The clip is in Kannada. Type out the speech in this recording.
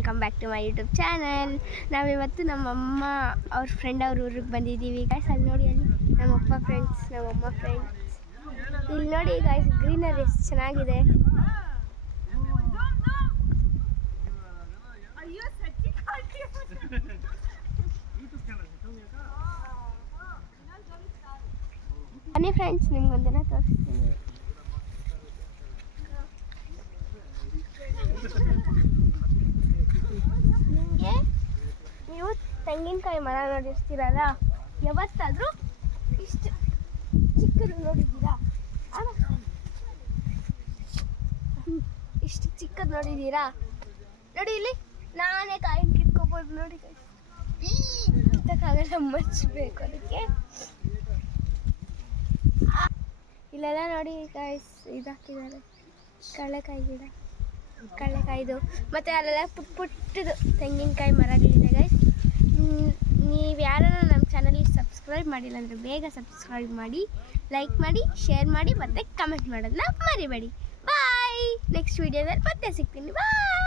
Welcome back to my YouTube channel. ನಾವಿವತ್ತು ನಮ್ಮಮ್ಮ ಅವ್ರ ಫ್ರೆಂಡ್ ಅವ್ರ ಊರಿಗೆ ಬಂದಿದ್ದೀವಿ ಗಾಯ್ಸ್. ಅಲ್ಲಿ ನೋಡಿ, ಅಲ್ಲಿ ನಮ್ಮಮ್ಮ ಫ್ರೆಂಡ್ಸ್ ಇಲ್ಲಿ ನೋಡಿ ಗಾಯ್ಸ್, ಗ್ರೀನರಿ ಎಷ್ಟು ಚೆನ್ನಾಗಿದೆ. ಬನ್ನಿ ಫ್ರೆಂಡ್ಸ್, ನಿಮ್ಗೊಂದಿನ ತೋರಿಸ್ತೀನಿ. ನಿಮಗೆ ನೀವು ತೆಂಗಿನಕಾಯಿ ಮರ ನೋಡಿರ್ತೀರಲ್ಲ, ಯಾವತ್ತಾದರೂ ಇಷ್ಟು ಚಿಕ್ಕದು ನೋಡಿದ್ದೀರಾ? ಇಷ್ಟು ಚಿಕ್ಕದು ನೋಡಿದ್ದೀರಾ? ನೋಡಿ ಇಲ್ಲಿ ನಾನೇ ಕಾಯಿ ಕಿತ್ಕೋಬೋದು ನೋಡಿ. ಕಿತ್ತಕ್ಕಾಗಲ್ಲ, ಮಚ್ಚಬೇಕು ಅದಕ್ಕೆ. ಇಲ್ಲೆಲ್ಲ ನೋಡಿ ಗಾಯ್ಸ್, ಇದಾಕಿದ್ದಾರೆ ಕಡಲೆಕಾಯಿ ಗಿಡ, ಕಡಲೆಕಾಯ್ದು. ಮತ್ತು ಅಲ್ಲೆಲ್ಲ ಪುಟ್ಟದು ತೆಂಗಿನಕಾಯಿ ಮರಗಳಿದೆ ಗಾಯ್ಸ್. ನೀವು ಯಾರನ್ನ ನಮ್ಮ ಚಾನಲ್ಗೆ ಸಬ್ಸ್ಕ್ರೈಬ್ ಮಾಡಿಲ್ಲ ಅಂದರೆ ಬೇಗ ಸಬ್ಸ್ಕ್ರೈಬ್ ಮಾಡಿ, ಲೈಕ್ ಮಾಡಿ, ಶೇರ್ ಮಾಡಿ ಮತ್ತು ಕಮೆಂಟ್ ಮಾಡೋದನ್ನ ಮರಿಬೇಡಿ. ಬಾಯ್. ನೆಕ್ಸ್ಟ್ ವೀಡಿಯೋದಲ್ಲಿ ಮತ್ತೆ ಸಿಗ್ತೀನಿ. ಬಾಯ್.